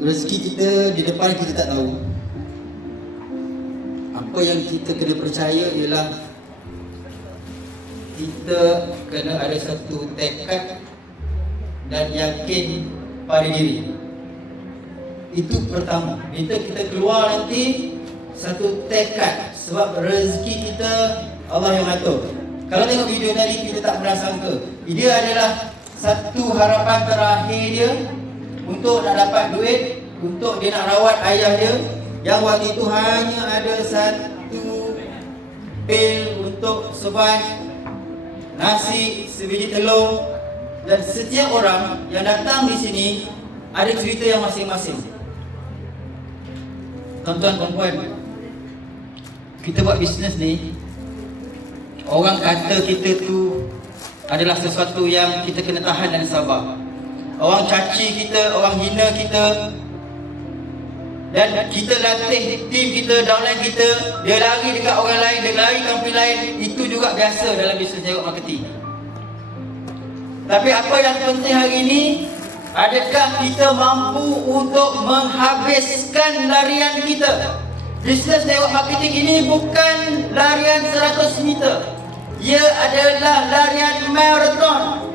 rezeki kita di depan kita tak tahu. Apa yang kita kena percaya ialah kita kena ada satu tekad dan yakin pada diri. Itu pertama. Bila kita keluar nanti satu tekad, sebab rezeki kita Allah yang atur. Kalau tengok video tadi kita tak pernah sangka dia adalah satu harapan terakhir dia untuk nak dapat duit, untuk dia nak rawat ayah dia yang waktu itu hanya ada satu pil untuk survive, nasi, sebiji telur. Dan setiap orang yang datang di sini ada cerita yang masing-masing. Tuan-tuan dan puan, kita buat bisnes ni, orang kata kita tu adalah sesuatu yang kita kena tahan dan sabar. Orang caci kita, orang hina kita, dan kita latih tim kita, downline kita, dia lari dekat orang lain, dia lari company lain. Itu juga biasa dalam bisnes network marketing. Tapi apa yang penting hari ini, adakah kita mampu untuk menghabiskan larian kita? Bisnes network marketing ini bukan larian 100 meter. Ia adalah larian marathon.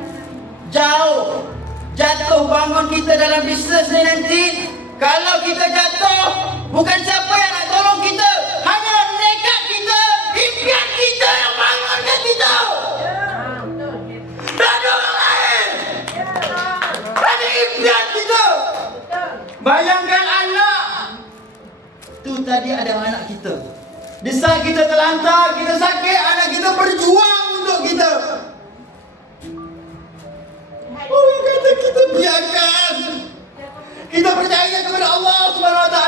Jauh. Jatuh bangun kita dalam bisnes ni nanti, kalau kita jatuh, bukan siapa yang nak tolong kita, hanya nekat kita, impian kita yang bangunkan kita. Tak ada orang lain. Hanya impian kita. Bayangkan anak tu tadi ada anak kita. Di saat kita terlantar, kita sakit, anak kita berjuang untuk kita. Orang kata kita biarkan. Kita percaya kepada Allah SWT.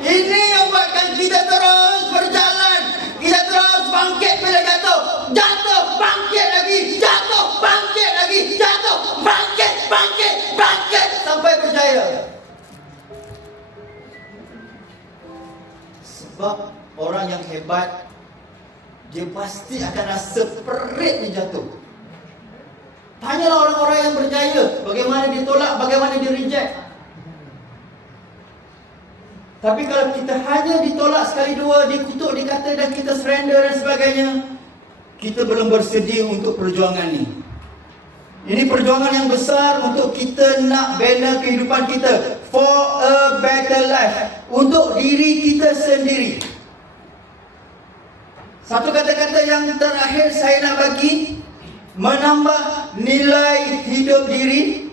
Ini yang buatkan kita terus berjalan. Kita terus bangkit bila jatuh. Jatuh, bangkit lagi. Jatuh, bangkit lagi. Jatuh, bangkit, bangkit, bangkit. Sampai percaya. Sebab orang yang hebat, dia pasti akan rasa peritnya jatuh. Tanyalah orang-orang yang berjaya, bagaimana dia tolak, bagaimana dia reject. Tapi kalau kita hanya ditolak sekali dua, dikutuk, dikata dan kita surrender dan sebagainya, kita belum bersedia untuk perjuangan ini. Ini perjuangan yang besar untuk kita nak bina kehidupan kita. For a better life. Untuk diri kita sendiri. Satu kata-kata yang terakhir saya nak bagi, menambah nilai hidup diri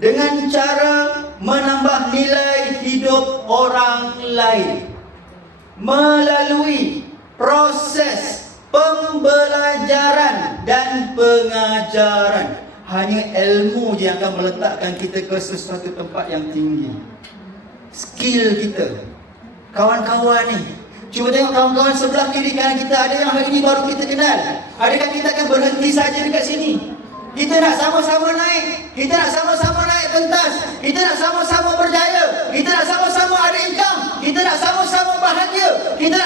dengan cara menambah nilai hidup orang lain melalui proses pembelajaran dan pengajaran. Hanya ilmu je yang akan meletakkan kita ke sesuatu tempat yang tinggi. Skill kita, kawan-kawan ni, cuba tengok kawan-kawan sebelah kiri kanan kita. Ada yang hari ini baru kita kenal. Adakah kita akan berhenti saja dekat sini? Kita nak sama-sama naik. Kita nak sama-sama naik pentas. Kita nak sama-sama berjaya. Kita nak sama-sama ada income. Kita nak sama-sama bahagia. Kita nak